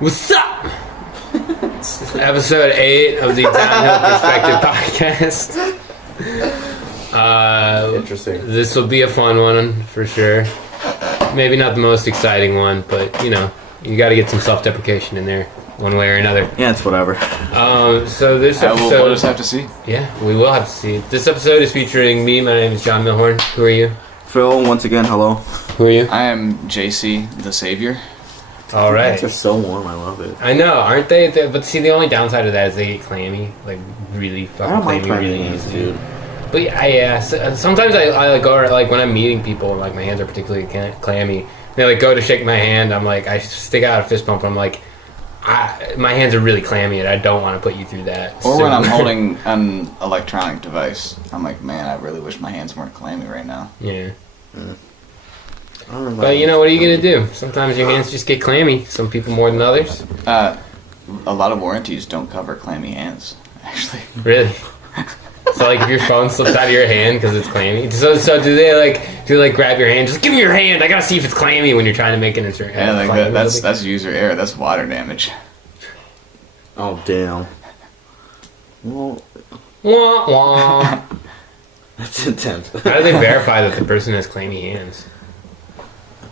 What's up? Episode 8 of the Downhill Perspective podcast. Interesting. This will be a fun one for sure. Maybe not the most exciting one, but you know, you got to get some self-deprecation in there, one way or another. Yeah, it's whatever. So this episode, we'll just have to see. Yeah, we will have to see. This episode is featuring me. My name is John Milhorn. Who are you? Phil, once again, hello. Who are you? I am JC, the Savior. All right. They're so warm. I love it. I know, aren't they? But see, the only downside of that is they get clammy, like really fucking clammy, really easy. Dude. But yeah, sometimes I like go like when I'm meeting people and like my hands are particularly clammy. They like go to shake my hand. I'm like, I stick out a fist bump. I'm like, my hands are really clammy, and I don't want to put you through that. Or when I'm holding an electronic device, I'm like, man, I really wish my hands weren't clammy right now. Yeah. But you know, what are you gonna do? Sometimes your hands just get clammy. Some people more than others. A lot of warranties don't cover clammy hands, actually. Really? So like if your phone slips out of your hand because it's clammy. So do they grab your hand? Just give me your hand. I gotta see if it's clammy when you're trying to make an insert. Yeah, like that's user error. That's water damage. Oh damn. Well, Wah wah. that's intense. How do they verify that the person has clammy hands?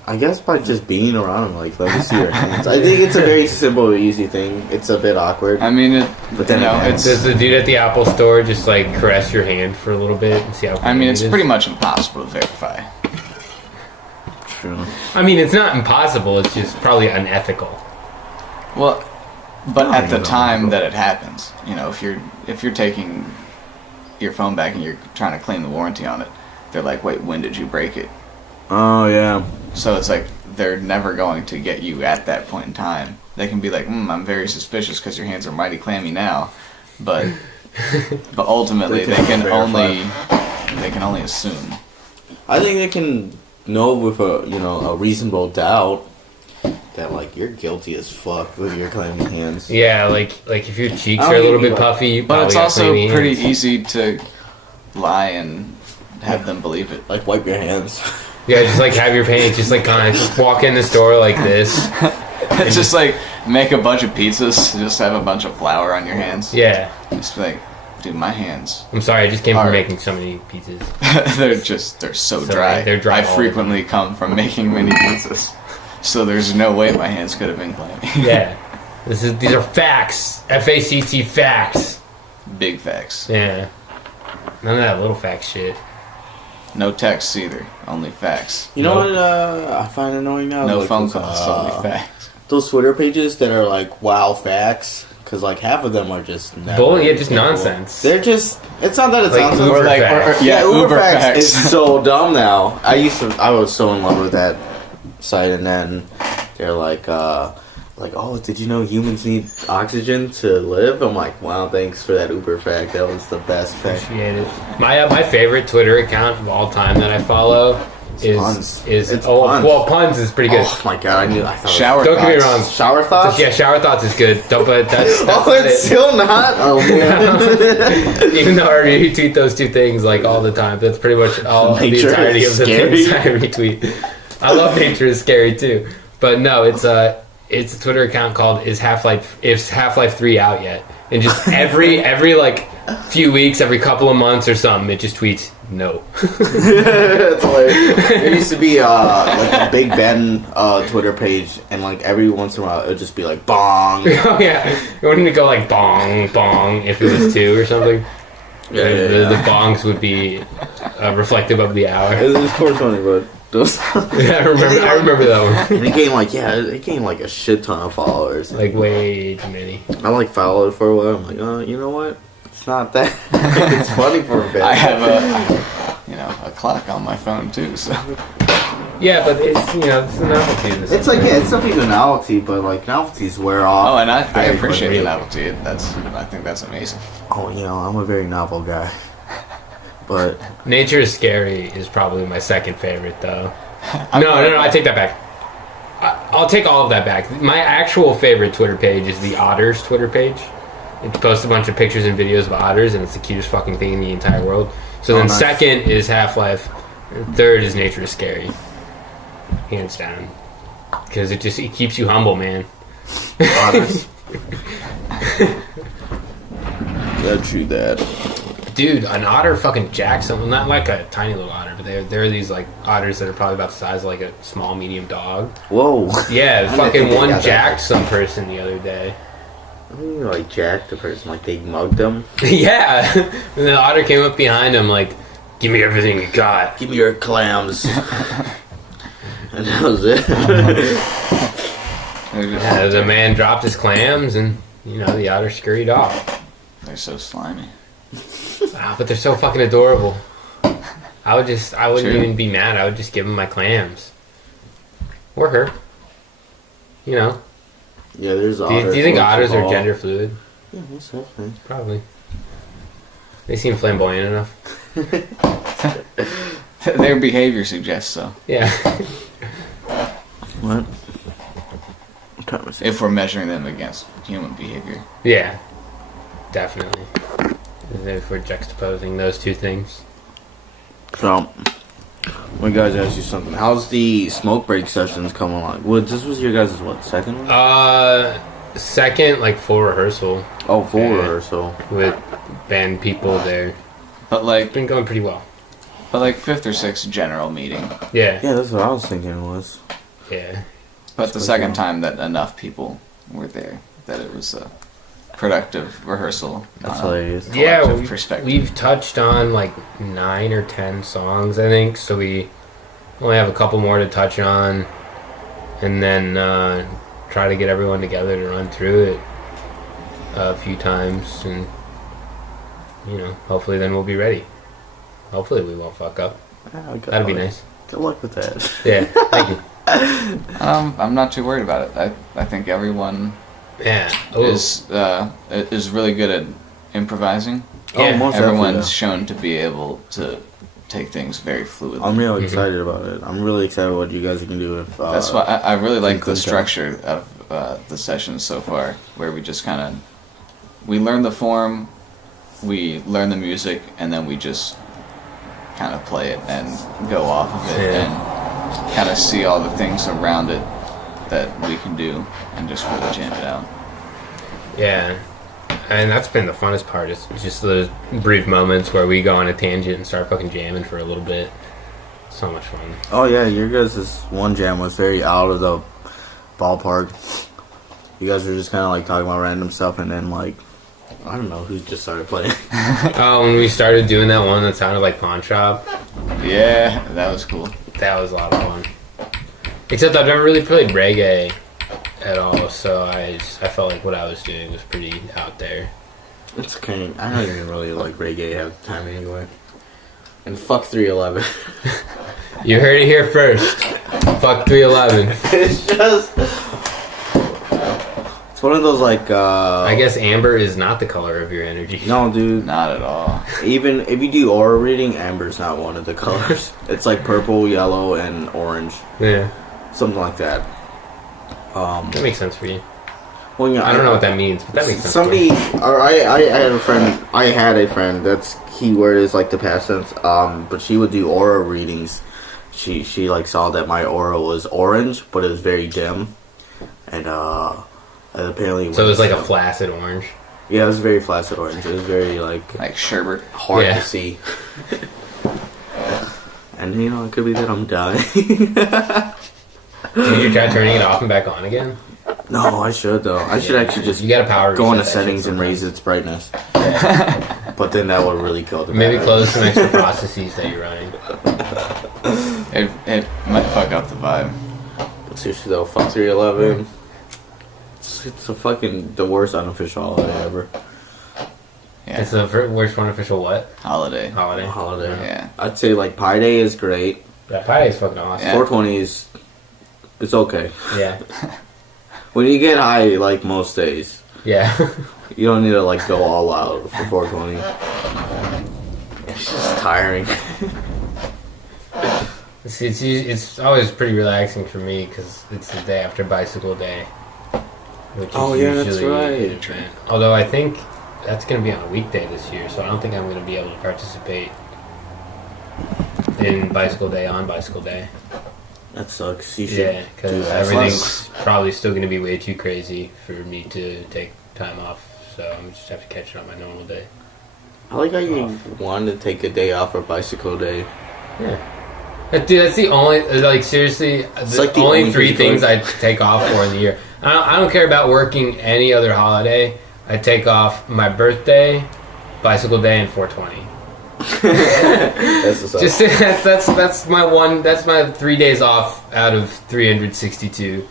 I guess by just being around them, like, let me see your hands. I think it's a very simple, easy thing. It's a bit awkward. I mean, but then does the dude at the Apple store just like caress your hand for a little bit and see how? I mean, it's pretty much impossible to verify. True. I mean, it's not impossible. It's just probably unethical. Well, but at the time that it happens, you know, if you're taking your phone back and you're trying to claim the warranty on it, they're like, wait, when did you break it? Oh yeah. So it's like they're never going to get you at that point in time. They can be like, I'm very suspicious because your hands are mighty clammy now, but ultimately they can only assume. I think they can know with a reasonable doubt that like you're guilty as fuck with your clammy hands. Yeah, like if your cheeks are a little bit puffy, you but it's also pretty hands. easy to lie and have them believe it. Like wipe your hands. Yeah, just like have your paint, just like kind of just walk in the store like this. just like make a bunch of pizzas, just have a bunch of flour on your hands. Yeah. Just be like, dude, my hands. I'm sorry, I just came from making so many pizzas. they're so dry. They're dry. I frequently come from making many pizzas. So there's no way my hands could have been clammy. Yeah. These are facts. FACT facts. Big facts. Yeah. None of that little fact shit. No texts either, only facts. You know what I find annoying now? No like phone calls, only facts. Those Twitter pages that are like, wow, facts. Because like half of them are just... just nonsense. They're just... It's not that it's like nonsense. Uber facts. Uber facts is so dumb now. I was so in love with that site, and then they're like, oh, did you know humans need oxygen to live? I'm like, wow, thanks for that Uber fact. That was the best fact. Appreciate it. My favorite Twitter account of all time that I follow Puns is pretty good. Oh my god, I thought Shower Don't thoughts. get me wrong. Shower thoughts? Yeah, shower thoughts is good. Don't put that's it's still not? Oh man. Even though I retweet those two things like all the time, that's pretty much all the entirety of the things I retweet. I love Nature is Scary too. But no, it's a Twitter account called Is Half-Life 3 out yet? And just every like few weeks, every couple of months or something, it just tweets no. That's hilarious. There used to be like a Big Ben Twitter page, and like every once in a while it would just be like bong. Oh yeah, you wouldn't go like bong bong if it was 2 or something. The bongs would be reflective of the hour. It was course funny, but yeah, I remember that one. And it gained like a shit ton of followers. Like way too many. I like followed it for a while. I'm like, oh, you know what? It's not that. It's funny for a bit. I have a clock on my phone too. So yeah, but it's it's a novelty. It's like it's definitely a novelty, but like novelties wear off. Oh, and I appreciate the novelty. I think that's amazing. Oh, I'm a very novel guy. But Nature is Scary is probably my second favorite, though. No, I take that back. I'll take all of that back. My actual favorite Twitter page is the Otters Twitter page. It posts a bunch of pictures and videos of otters, and it's the cutest fucking thing in the entire world. So nice. Second is Half-Life, and third is Nature is Scary. Hands down. Because it keeps you humble, man. Otters. Yeah, true that. Dude, an otter fucking jacked someone. Not like a tiny little otter, but there are these like otters that are probably about the size of like a small, medium dog. Whoa. Yeah, I fucking didn't think one they got jacked some person the other day. I mean, like jacked the person, like they mugged them. Yeah. And the otter came up behind him like, give me everything you got. Give me your clams. And that was it. Yeah, the man dropped his clams and, you know, the otter scurried off. They're so slimy. But they're so fucking adorable. I wouldn't True. even be mad. I would just give him my clams. Or her. You know. Yeah, there's Do otters. you think otters are gender fluid? Yeah, most definitely. Probably. They seem flamboyant enough. Their behavior suggests so. Yeah. What? If we're measuring them against human behavior. Yeah. Definitely. If we're juxtaposing those two things. So, let me guys ask you something. How's the smoke break sessions coming along? Well, this was your guys' what, second one? Second, like full rehearsal. Oh, full yeah. rehearsal. With band people there. But It's like been going pretty well. fifth or sixth general meeting. Yeah. Yeah, that's what I was thinking it was. Yeah. But the second time that enough people were there, that it was a productive rehearsal. That's hilarious. Yeah, collective perspective. we've touched on like 9 or 10 songs, I think. So we only have a couple more to touch on, and then try to get everyone together to run through it a few times, and you know, hopefully then we'll be ready. Hopefully we won't fuck up. That'd be nice. Good luck with that. Yeah, thank you. I'm not too worried about it. I think everyone Yeah. is really good at improvising. Yeah. most Everyone's definitely. shown to be able to take things very fluidly. I'm really excited about it. I'm really excited what you guys can do if. That's why I really like the good job. structure of the sessions so far, where we just kind of we learn the form, we learn the music, and then we just kind of play it and go off of it and kind of see all the things around it that we can do and just really jam it out. Yeah. And that's been the funnest part. It's just those brief moments where we go on a tangent and start fucking jamming for a little bit. So much fun. Oh yeah, your guys' one jam was very out of the ballpark. You guys were just kind of like talking about random stuff, and then like I don't know who just started playing. Oh, when we started doing that one that sounded like Pawn Shop, Yeah, that was cool. that was a lot of fun. Except I've never really played reggae at all, so I felt like what I was doing was pretty out there. It's okay. I don't even really like reggae half the time anyway. And fuck 311. You heard it here first. Fuck 311. It's just. It's one of those like. I guess amber is not the color of your energy. No, dude. Not at all. Even if you do aura reading, amber's not one of the colors. It's like purple, yellow, and orange. Yeah. Something like that. That makes sense for you. Well, yeah, I don't know what that means, but that makes sense. Somebody, or I had a friend. I had a friend. That's keyword is like the past tense. But she would do aura readings. She like saw that my aura was orange, but it was very dim, and apparently. So it was like a flaccid orange. Yeah, it was very flaccid orange. It was very like Sherbert. hard Yeah. to see. And you know, it could be that I'm dying. Did you try turning it off and back on again? No, I should though. I should actually just You got to power go into reset that settings shit and raise sometimes. its brightness. But then that would really kill the Maybe battery. close some extra processes that you're running. It might fuck up the vibe. But seriously though, fuck 311. It's a fucking the worst unofficial holiday ever. Yeah. It's the worst unofficial what? Holiday. Holiday. Holiday. Yeah. I'd say like Pi Day is great. Yeah, Pi Day is fucking awesome. Yeah. 420 is it's okay. Yeah. When you get high like most days, Yeah. you don't need to like go all out for 420. It's just tiring. It's always pretty relaxing for me because it's the day after bicycle day. Which is Oh, yeah, that's usually right. an event. Although I think that's going to be on a weekday this year, so I don't think I'm going to be able to participate in bicycle day on bicycle day. That sucks. You should. Yeah, because do that. everything's probably still going to be way too crazy for me to take time off. So I'm just have to catch it on my normal day. I like how you wanted to take a day off for bicycle day. Yeah. Dude, that's the only, like, seriously, the like the only only three thing things I take off for in the year. I don't care about working any other holiday. I take off my birthday, bicycle day, and 420. That's the Just that's my 3 days off out of 362.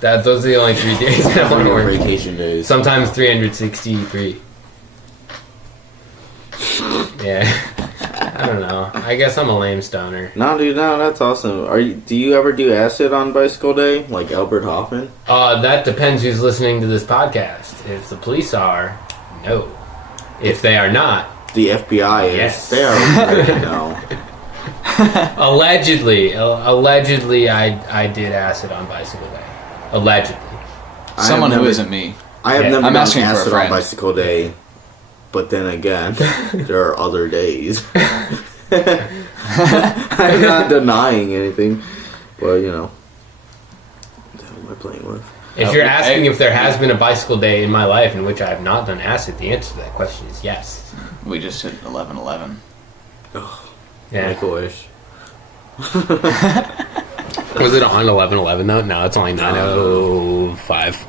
Those are the only 3 days I don't want to work. Vacation days. Sometimes 363. Yeah. I don't know. I guess I'm a lame stoner. No, dude, no, that's awesome. Do you ever do acid on bicycle day, like Albert Hoffman? That depends who's listening to this podcast. If the police are, no. If they are not, The FBI is. Yes. They are. No. allegedly, I did acid on bicycle day. Allegedly. Someone who isn't me. I have Yeah. never I'm done asking for a acid on friend. bicycle day, but then again, there are other days. I'm not denying anything, but you know, who am I playing with? If you're asking if there has been a bicycle day in my life in which I have not done acid, the answer to that question is yes. We just hit 11/11. Yeah. Make a wish. Was it on 11/11 though? No, it's only 9:05.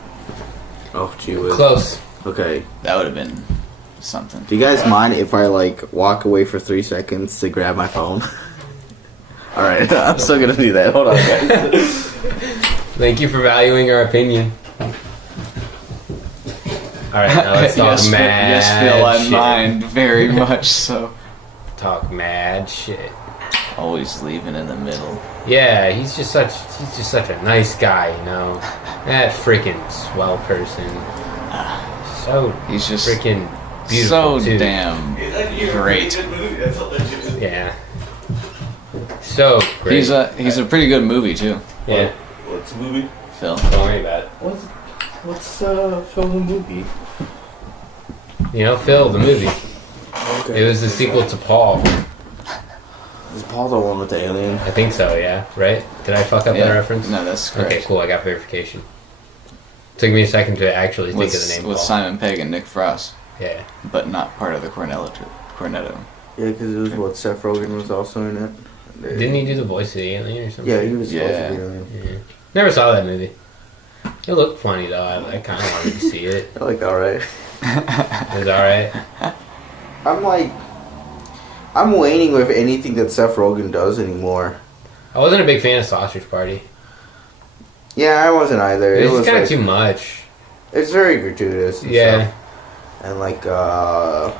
Oh, gee whiz. Close. Okay. That would have been something. Do you guys mind if I like walk away for 3 seconds to grab my phone? All right, I'm still gonna do that. Hold on, guys. Thank you for valuing our opinion. Alright, now let's talk mad Yes, Phil, I shit. mind very much so. Talk mad shit. Always leaving in the middle. Yeah, he's just such a nice guy, you know. That freaking swell person. So He's just freaking beautiful so too. damn great. Yeah. So great. He's a pretty good movie too, yeah. What's the movie? Phil. Don't worry about it. What's film the movie? You know, Phil, the movie. Okay. It was the sequel to Paul. Is Paul the one with the alien? I think so, yeah. Right? Did I fuck up that reference? No, that's correct. Okay, cool. I got verification. Took me a second to actually think of the name. With Paul. Simon Pegg and Nick Frost, Yeah. but not part of the Cornetto. Yeah, because it was what Seth Rogen was also in it. Didn't he do the voice of the alien or something? Yeah, he was supposed Yeah. to be alien. Yeah. Never saw that movie. It looked funny though. I kind of wanted to see it. I like alright. It was alright. I'm waning with anything that Seth Rogen does anymore. I wasn't a big fan of Sausage Party. Yeah, I wasn't either. It was was kind of like, too much. It's very gratuitous. And Yeah. stuff. And like, I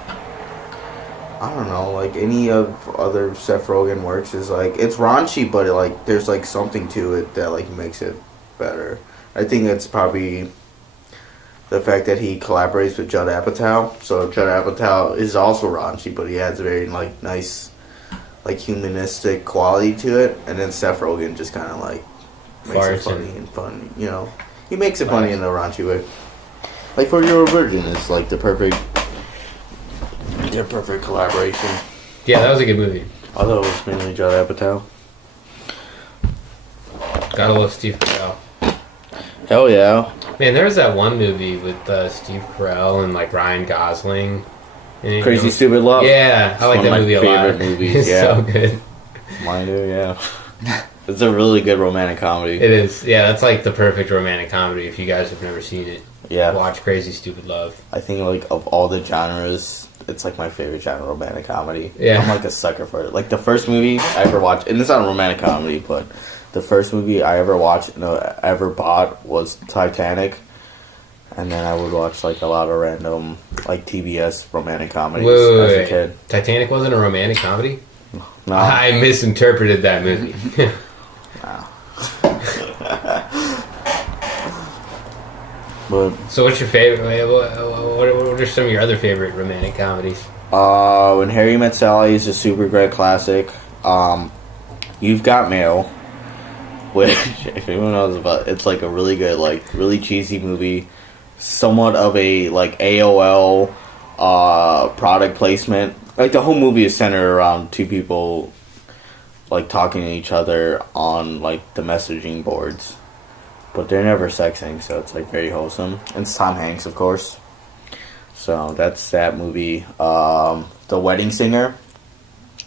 don't know, like any of other Seth Rogen works is like, it's raunchy, but like there's like something to it that like makes it better. I think it's probably the fact that he collaborates with Judd Apatow. So Judd Apatow is also raunchy, but he adds a very like nice, like humanistic quality to it. And then Seth Rogen just kind of like makes it funny and fun. You know, he makes it funny in a raunchy way. Like For Your Virgin is like the perfect collaboration. Yeah, that was a good movie. Although it was mainly Judd Apatow. Gotta love Steve Carell. Hell yeah. Man, there was that one movie with Steve Carell and like Ryan Gosling. And, Crazy Stupid Love. Yeah, I like one of that my movie a lot. favorite movies, It's yeah. so good. Mine do, yeah. It's a really good romantic comedy. It is. Yeah, that's like the perfect romantic comedy. If you guys have never seen it, Yeah. watch Crazy Stupid Love. I think like of all the genres, it's like my favorite genre, romantic comedy. Yeah. I'm like a sucker for it. Like the first movie I ever watched, and it's not a romantic comedy, but the first movie I ever watched, ever bought was Titanic. And then I would watch like a lot of random like TBS romantic comedies as a kid. Titanic wasn't a romantic comedy? No. I misinterpreted that movie. But So what's your favorite? What are some of your other favorite romantic comedies? When Harry Met Sally is a super great classic. You've Got Mail, which if anyone knows about, it's like a really good, like really cheesy movie. Somewhat of a like AOL product placement. Like the whole movie is centered around two people like talking to each other on like the messaging boards, but they're never sexing, so it's like very wholesome. And it's Tom Hanks, of course. So that's that movie. The Wedding Singer,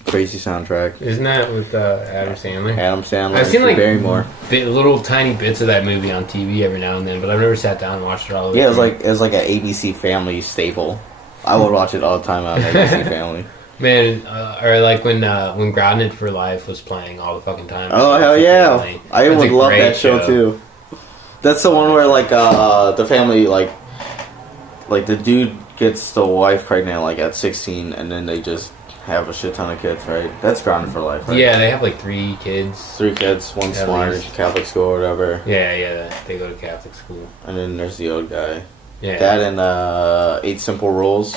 crazy soundtrack. Isn't that with Adam Sandler? Adam Sandler. I've seen like Barrymore. Little tiny bits of that movie on TV every now and then, but I've never sat down and watched it all the way. Yeah, through. it was like an ABC Family staple. I would watch it all the time on ABC Family. Man, or like when Grounded for Life was playing all the fucking time. Oh hell yeah! I That's would a love great that show too. That's the one where like the family like the dude gets the wife pregnant like at 16, and then they just have a shit ton of kids, right? That's Grounded for Life, right? Yeah, they have like 3 kids. 3 kids, one At smart, least. Catholic school or whatever. Yeah, they go to Catholic school. And then there's the old guy. Yeah. That and 8 Simple Rules.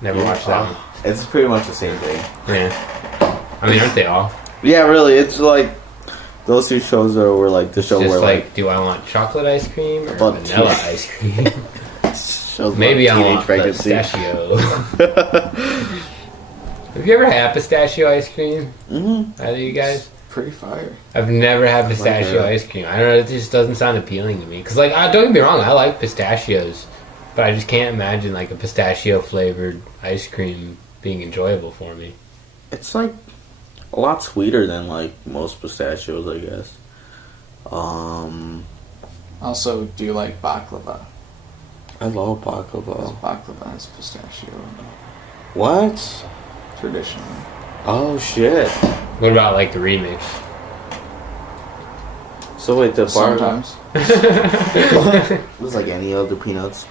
Never watched that one. It's pretty much the same thing. Yeah. I mean, aren't they all? Yeah, really. It's like those 2 shows were like the show Just where like, do I want chocolate ice cream or But- vanilla ice cream? shows Maybe about I teenage want pregnancy. pistachio. Have you ever had pistachio ice cream? Mm-hmm. Either of you guys? Pretty fire. I've never had pistachio Like, ice cream. I don't know. It just doesn't sound appealing to me. Because, like, don't get me wrong, I like pistachios, but I just can't imagine like a pistachio flavored ice cream being enjoyable for me. It's like a lot sweeter than like most pistachios, I guess. Also, do you like baklava? I love Because baklava. baklava is pistachio What? traditionally. Oh shit! What about like the remix? So wait, the bar Sometimes. it was like any other peanuts.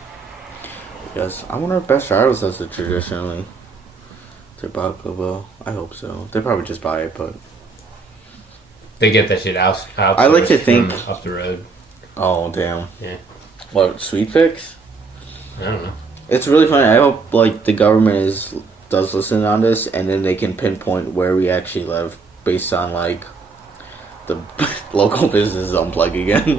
Yes, I wonder if Best Charles does it traditionally. Their baklava. I hope so. They probably just buy it, but They get that shit out. I like to think- up the road. oh damn. Yeah. What, Sweet Fix? I don't know. It's really funny. I hope like the government does listen on this, and then they can pinpoint where we actually live based on like the local businesses unplug again.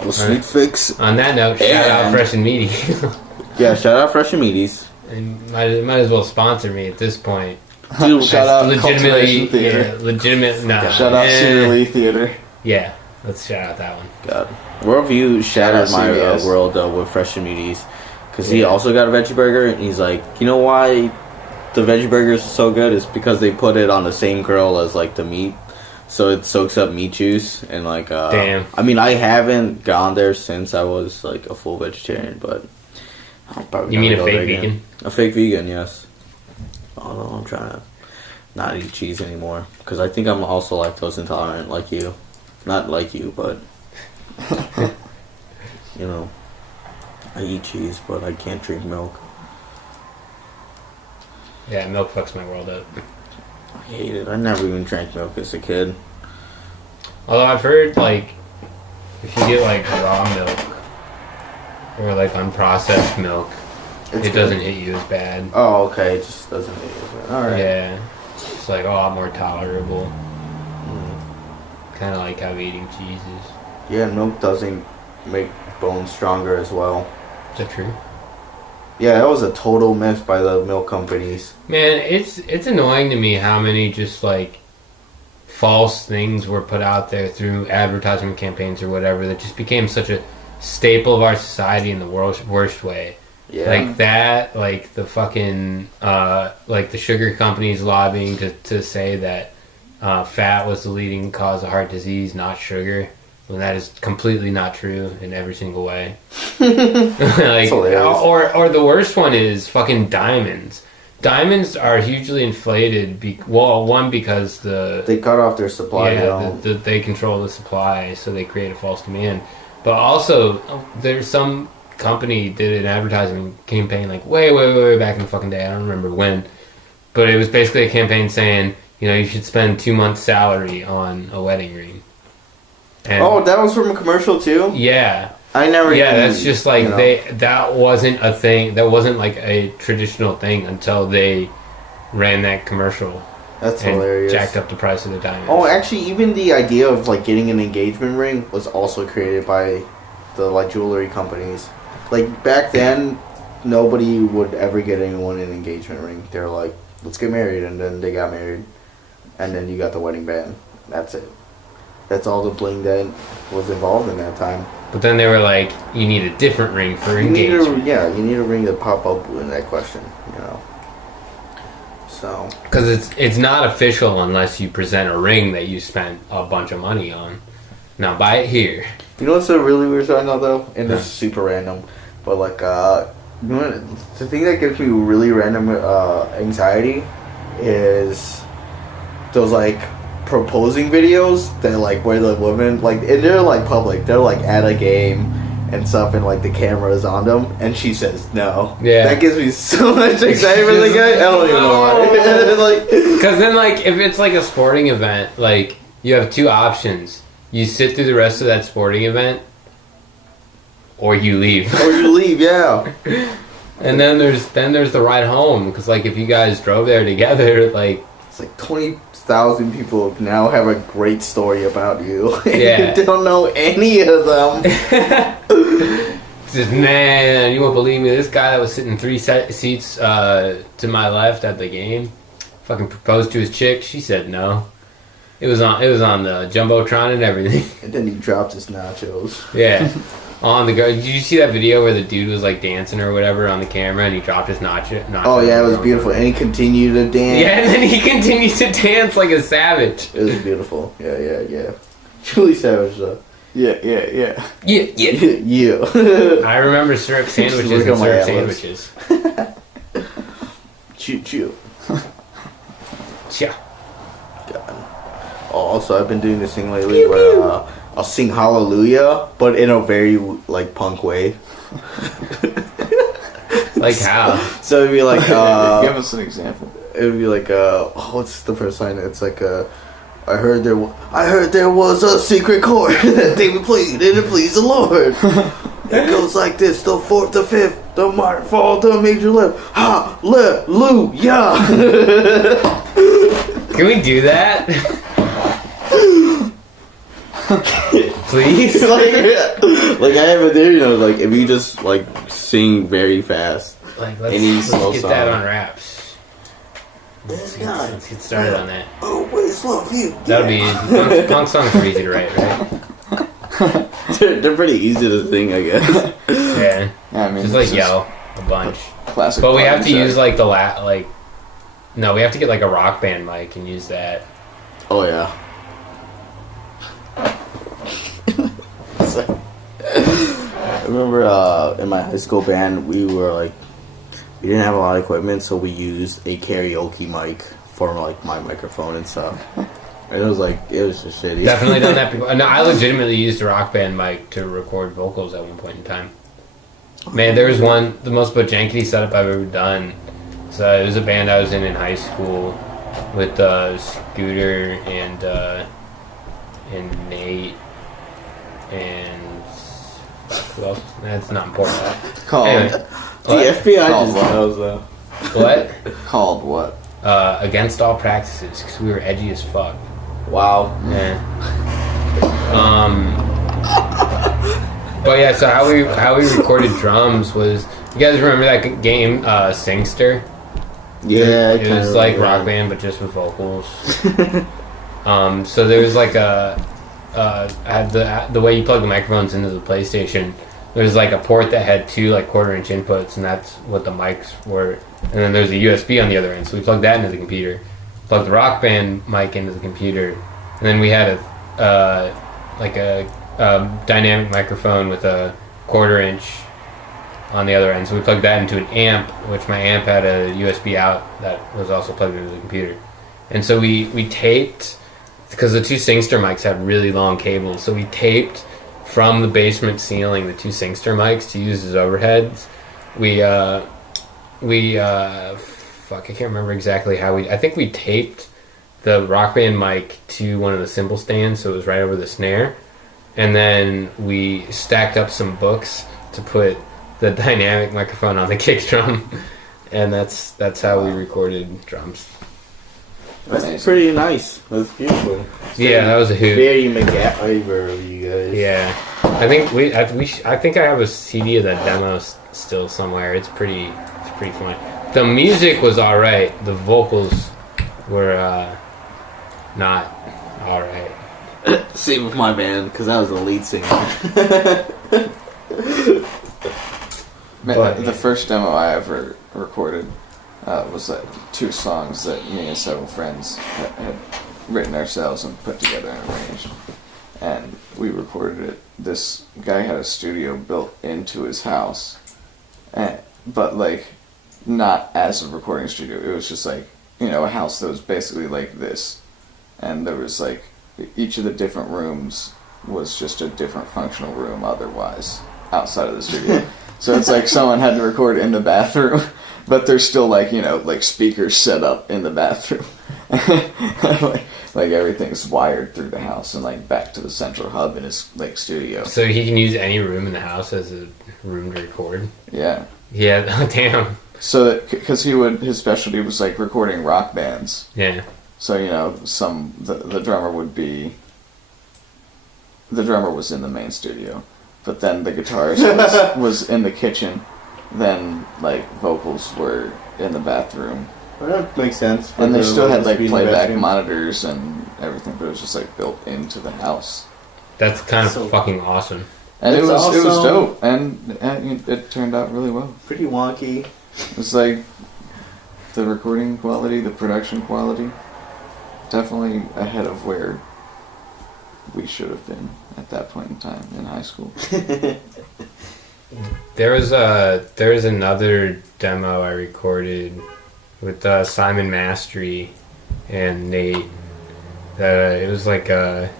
Oh, Sweet Alright. Fix. On that note, shout out And- Fresh and Meaty. Yeah, shout out Fresh and Meaties. And might as well sponsor me at this point. Dude, Shout out Legitimately, Cultivation Theater. yeah, legitimate. Nah, Shout out Cedar Lee Theater. Yeah, let's shout out that one. God. Worldview shattered Shout out my CBS. world with Fresh and Meaties. Because he Yeah. also got a veggie burger, and he's like, you know why the veggie burger is so good? It's because they put it on the same grill as like the meat. So it soaks up meat juice and like Damn. I mean, I haven't gone there since I was like a full vegetarian, but I'll probably You mean never a go there fake again. vegan? A fake vegan, yes. Although I'm trying to not eat cheese anymore because I think I'm also lactose intolerant, like you. Not like you, but you know, I eat cheese, but I can't drink milk. Yeah, milk fucks my world up. I hate it. I never even drank milk as a kid. Although I've heard like if you get like raw milk or like unprocessed milk, It's it doesn't hit you as bad. Oh, okay. It just doesn't hit you. All right. Yeah, it's like a lot more tolerable. Kind of like how eating cheese is. Yeah, milk doesn't make bones stronger as well. Is that true? Yeah, that was a total myth by the milk companies. Man, it's annoying to me how many just like false things were put out there through advertisement campaigns or whatever that just became such a staple of our society in the worst way. Yeah. Like that, like the fucking like the sugar companies lobbying to say that fat was the leading cause of heart disease, not sugar. When that is completely not true in every single way. Like, hilarious. or the worst one is fucking diamonds. Diamonds are hugely inflated. One because They cut off their supply. they control the supply, so they create a false demand. But also, there's some company did an advertising campaign like way back in the fucking day. I don't remember when, but it was basically a campaign saying, you know, you should spend 2 months' salary on a wedding ring. And Oh, that was from a commercial too? yeah. I never Yeah, even, that's just like you know. that wasn't a thing. That wasn't like a traditional thing until they ran that commercial That's and hilarious. jacked up the price of the diamonds. Oh, actually, even the idea of like getting an engagement ring was also created by the like jewelry companies. Like back then, nobody would ever get anyone an engagement ring. They're like, "Let's get married," and then they got married. and then you got the wedding band. That's it. That's all the bling that was involved in that time. But then they were like, you need a different ring for engagement. You need a ring to pop up in that question, you know. So. Because it's not official unless you present a ring that you spent a bunch of money on. Now buy it here. You know what's a really weird side note though? And this is super random. But like, you know what, the thing that gives me really random anxiety is those like proposing videos that like where the women like, and they're like public, they're like at a game and stuff, and like the camera is on them, and she says no. Yeah, that gives me so much anxiety for the guy. I don't even know why. Like, because then like if it's like a sporting event, like you have two options: you sit through the rest of that sporting event, or you leave. Yeah. And then there's the ride home, because like if you guys drove there together, like it's like 20,000 people now have a great story about you. Yeah. You don't know any of them. Just, man, you won't believe me. This guy that was sitting 3 seats to my left at the game fucking proposed to his chick. She said no. It was on the jumbotron and everything. And then he dropped his nachos. Yeah. On the go. Did you see that video where the dude was like dancing or whatever on the camera and he dropped his nacho? Oh yeah, it was beautiful, and he continued to dance. Yeah, and then he continued to dance like a savage. It was beautiful. Yeah. Truly savage though. Yeah. I remember syrup sandwiches and syrup sandwiches. Chew. Yeah. Also, I've been doing this thing lately where I'll sing Hallelujah, but in a very like punk way. Like how? So it'd be like give us an example. It would be like what's the first line? It's like I heard there was a secret chord that David played and it pleased the Lord. It goes like this: the fourth, the fifth, the minor fall, the major lift. Hallelujah. Can we do that? Please? like I have a theory, you know, like if you just like sing very fast, like let's get that on raps. Let's get started on that. Always love you. That'll be easy. Punk songs are easy to write, right? They're pretty easy to sing, I guess. Yeah. I mean, just like yell a bunch. Classic. But we have to use like no, we have to get like a rock band mic and use that. Oh yeah. I remember in my high school band we didn't have a lot of equipment, so we used a karaoke mic for like my microphone and stuff. And it was just shitty. Definitely done that before. No, I legitimately used a rock band mic to record vocals at one point in time. Man, there was the most bojankety setup I've ever done. So it was a band I was in high school with Scooter and Nate and who else? That's not important. Called Anyway, The FBI Called just what? knows though. what? Called what? Against all practices, because we were edgy as fuck. Wow. Yeah. But yeah, so how we recorded drums was, you guys remember that game Singster? Yeah, It was like rock band but just with vocals. So there was like the way you plug the microphones into the PlayStation, there's like a port that had 2 like 1/4-inch inputs, and that's what the mics were. And then there's a USB on the other end, so we plugged that into the computer, plugged the rock band mic into the computer, and then we had a dynamic microphone with a 1/4-inch on the other end. So we plugged that into an amp, which my amp had a USB out that was also plugged into the computer. And so we taped, because the 2 Singster mics had really long cables, so we taped from the basement ceiling the 2 Singster mics to use as overheads. I can't remember exactly how I think we taped the rock band mic to one of the cymbal stands, so it was right over the snare. And then we stacked up some books to put the dynamic microphone on the kick drum, and that's how we recorded drums. That's pretty nice. That's beautiful. Yeah, that was a hoot. Very MacGyver of you guys. Yeah, I think I think I have a CD of that demo still somewhere. It's pretty fun. The music was all right. The vocals were not all right. Same with my band, because I was the lead singer. The first demo I ever recorded was like 2 songs that me and several friends had written ourselves and put together and arranged. And we recorded it. This guy had a studio built into his house, but like not as a recording studio. It was just like, you know, a house that was basically like this. And there was like, each of the different rooms was just a different functional room otherwise outside of the studio. So it's like someone had to record in the bathroom, but there's still like, you know, like speakers set up in the bathroom. like everything's wired through the house and like back to the central hub in his like studio. So he can use any room in the house as a room to record? Yeah. Yeah, damn. So because his specialty was like recording rock bands. Yeah. So, you know, the drummer was in the main studio, but then the guitarist was in the kitchen, then like vocals were in the bathroom. Well, that makes sense. And they still had like playback monitors and everything, but it was just like built into the house. That's kind of fucking awesome. And it was awesome. dope, and it turned out really well. Pretty wonky. It was like the recording quality, the production quality, definitely ahead of where we should have been at that point in time in high school. There was another demo I recorded with Simon Mastery and Nate. It was like a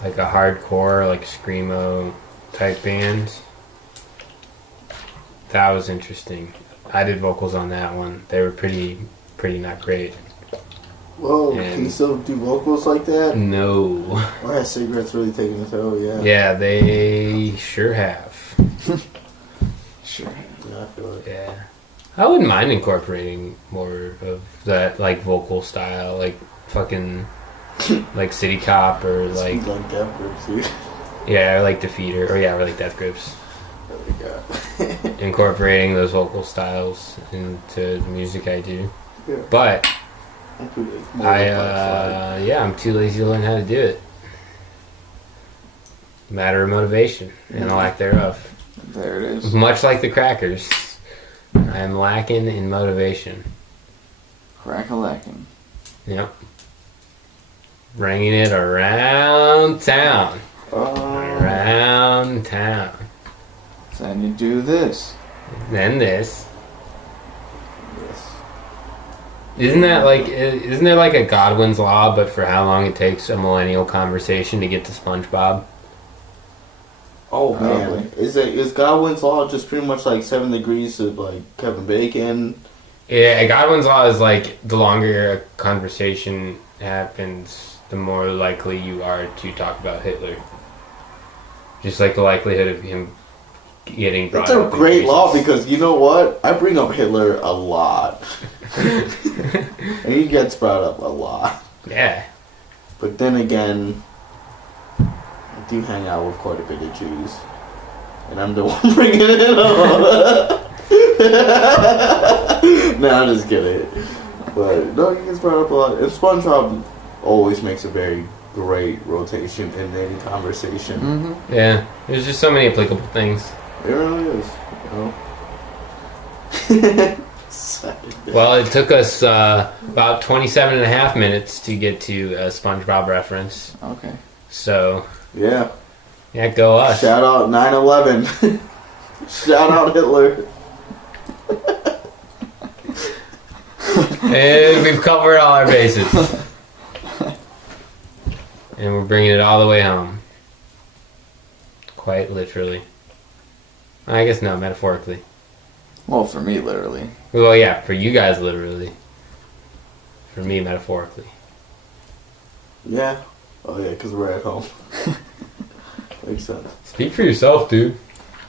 hardcore, like screamo type band. That was interesting. I did vocals on that one. They were pretty not great. Whoa, can you still do vocals like that? No. Or has cigarettes really taken a toll? Yeah. Yeah, they sure have. Sure. Yeah, I feel it. Yeah. I wouldn't mind incorporating more of that, like, vocal style, like, fucking, like, City Cop, or, like... Like Death Grips, dude. Yeah, or, like, Defeater, or, yeah, or, like, Death Grips. There we go. Incorporating those vocal styles into the music I do. Yeah. But, I'm too lazy to learn how to do it. Matter of motivation, and a lack thereof. There it is. Much like the Crackers, I am lacking in motivation. Crack-a-lackin'. Yep. Bringing it around town. Around town. Then you do this. Then this. Yes. Isn't there like a Godwins Law, but for how long it takes a millennial conversation to get to SpongeBob? Oh Probably. man, is Godwin's Law just pretty much like 7 degrees of like Kevin Bacon? Yeah, Godwin's Law is like the longer a conversation happens, the more likely you are to talk about Hitler. Just like the likelihood of him getting brought It's up. a great law because you know what? I bring up Hitler a lot. And he gets brought up a lot. Yeah. But then again, I do hang out with quite a bit of Jews. And I'm the one bringing it up. No, I'm just kidding. But no, he gets brought up a lot. And SpongeBob always makes a very great rotation in any conversation. Mm-hmm. Yeah. There's just so many applicable things. It really is. Well, it took us about 27 and a half minutes to get to a SpongeBob reference. Okay. So, Yeah. go us. Shout out 9/11. Shout out Hitler. And we've covered all our bases. And we're bringing it all the way home. Quite literally. I guess no, metaphorically. Well, for me, literally. Well, yeah, for you guys, literally. For me, metaphorically. Yeah. Oh yeah, because we're at home. Makes sense. Speak for yourself, dude.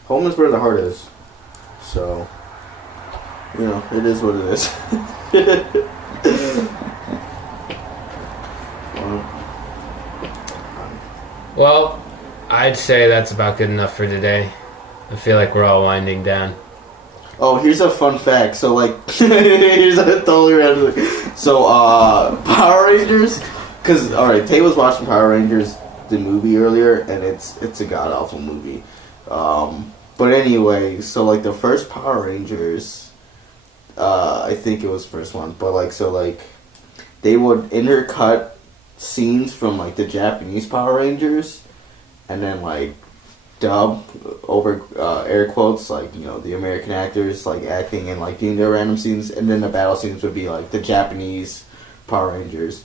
Home is where the heart is. So, you know, it is what it is. Well, I'd say that's about good enough for today. I feel like we're all winding down. Oh, here's a fun fact. So, like, here's a totally random thing. So, Power Rangers, Because, alright, Tay was watching Power Rangers, the movie, earlier, and it's a god-awful movie. But anyway, so, like, the first Power Rangers, I think it was the first one, but, like, so, like, they would intercut scenes from, like, the Japanese Power Rangers, and then, like, dub over air quotes, like, you know, the American actors, like, acting and, like, doing their random scenes, and then the battle scenes would be, like, the Japanese Power Rangers.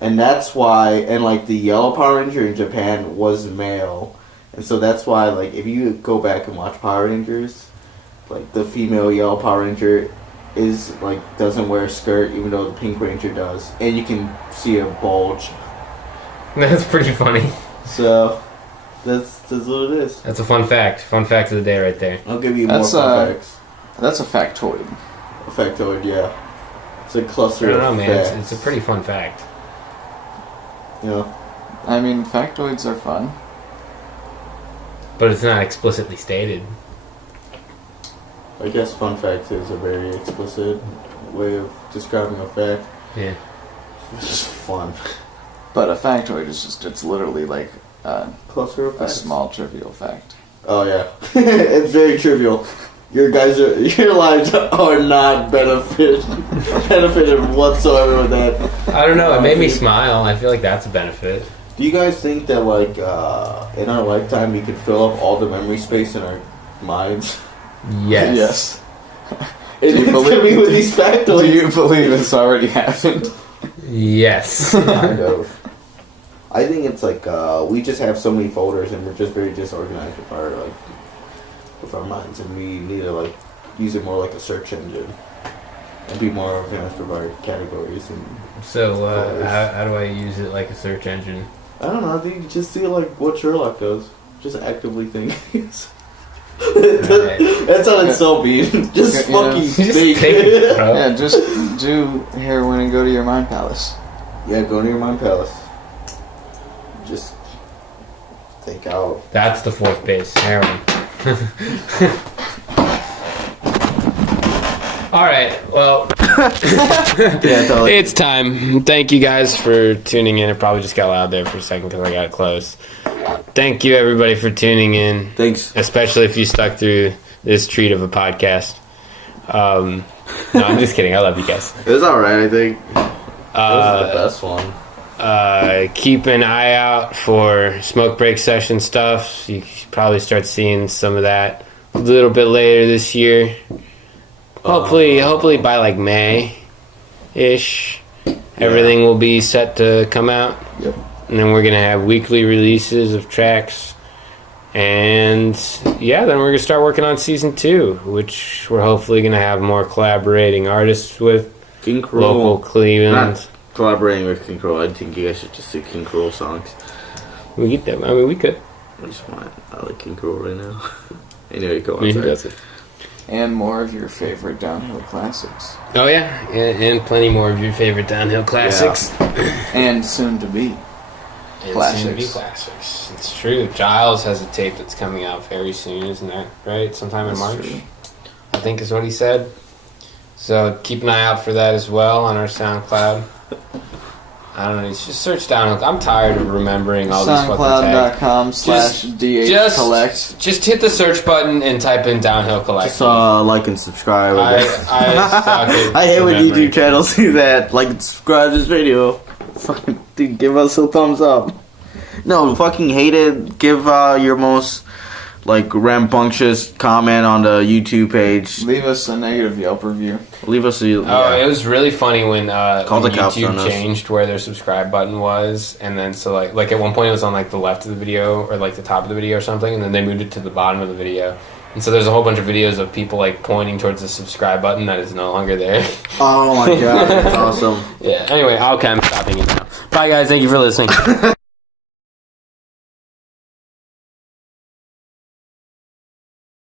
And that's why, and, like, the yellow Power Ranger in Japan was male, and so that's why, like, if you go back and watch Power Rangers, like, the female yellow Power Ranger is, like, doesn't wear a skirt, even though the Pink Ranger does, and you can see a bulge. That's pretty funny. So... That's what it is. That's a fun fact. Fun fact of the day right there. I'll give you more fun facts. That's a factoid. A factoid, yeah. It's a cluster I don't know, of man. facts. It's a pretty fun fact. Yeah. I mean, factoids are fun. But it's not explicitly stated. I guess fun fact is a very explicit way of describing a fact. Yeah. It's just fun. But a factoid is just, it's literally like Cluster of a facts. small trivial fact. Oh, yeah. It's very trivial. Your lives are not benefited whatsoever with that. I don't know. It made me smile. I feel like that's a benefit. Do you guys think that, like, in our lifetime, we could fill up all the memory space in our minds? Yes. Yes. It's gonna be with these factoids. Do you believe it's already happened? Yes. Kind of. I think it's like we just have so many folders and we're just very disorganized with our minds, and we need to like use it more like a search engine and be more organized with our categories and. So how do I use it like a search engine? I don't know. I think you just do like what Sherlock does, just actively think. That sounded so mean. Just fucking think. Yeah, just do heroin and go to your mind palace. Yeah, go to your mind palace. Just think out. That's the fourth base. Heroin. Alright, well. Yeah, totally. It's time. Thank you guys for tuning in. It probably just got loud there for a second because I got close. Thank you, everybody, for tuning in. Thanks. Especially if you stuck through this treat of a podcast. No, I'm just kidding. I love you guys. It was alright, I think. It was the best one. Keep an eye out for smoke break session stuff. You can probably start seeing some of that a little bit later this year. Hopefully by like May-ish, everything will be set to come out. Yep. And then we're going to have weekly releases of tracks. And yeah, then we're going to start working on season 2, which we're hopefully going to have more collaborating artists with. King Cruel. Local Cleveland. Not collaborating with King Cruel. I think you guys should just do King Cruel songs. We get that. I mean, we could. I just want. I like King Cruel right now. Anyway, go on. Who Sorry. does it? And more of your favorite downhill classics. Oh yeah, and plenty more of your favorite downhill classics. And soon to be. And Classics. soon to be classics. It's true. Giles has a tape that's coming out very soon, isn't that right? Sometime in That's March, true. I think is what he said. So keep an eye out for that as well on our SoundCloud. I don't know. Just search downhill. I'm tired of remembering all these fucking tags. SoundCloud.com/DH-Collect. Just hit the search button and type in Downhill Collect. Just like and subscribe. I suck at I hate when remembering. YouTube channels do that. Like and subscribe to this video. Fucking dude, give us a thumbs up. No, fucking hate it. Give your most like rambunctious comment on the YouTube page. Leave us a negative Yelp review. Leave us a. Oh, it was really funny when Call the cops on YouTube us. changed where their subscribe button was, and then so like at one point it was on like the left of the video or like the top of the video or something, and then they moved it to the bottom of the video. And so there's a whole bunch of videos of people like pointing towards the subscribe button that is no longer there. Oh my god, that's awesome. Yeah. Anyway, I'm stopping it now. Bye guys, thank you for listening.